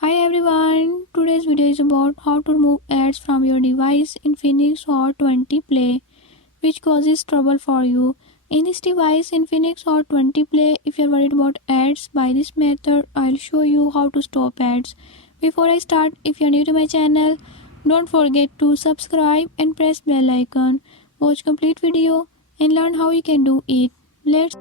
Hi everyone, today's video is about how to remove ads from your device in Infinix Hot 20 Play, which causes trouble for you. In this device, Infinix Hot 20 Play, if you're worried about ads, by this method, I'll show you how to stop ads. Before I start, if you're new to my channel, don't forget to subscribe and press bell icon. Watch complete video and learn how you can do it. Let's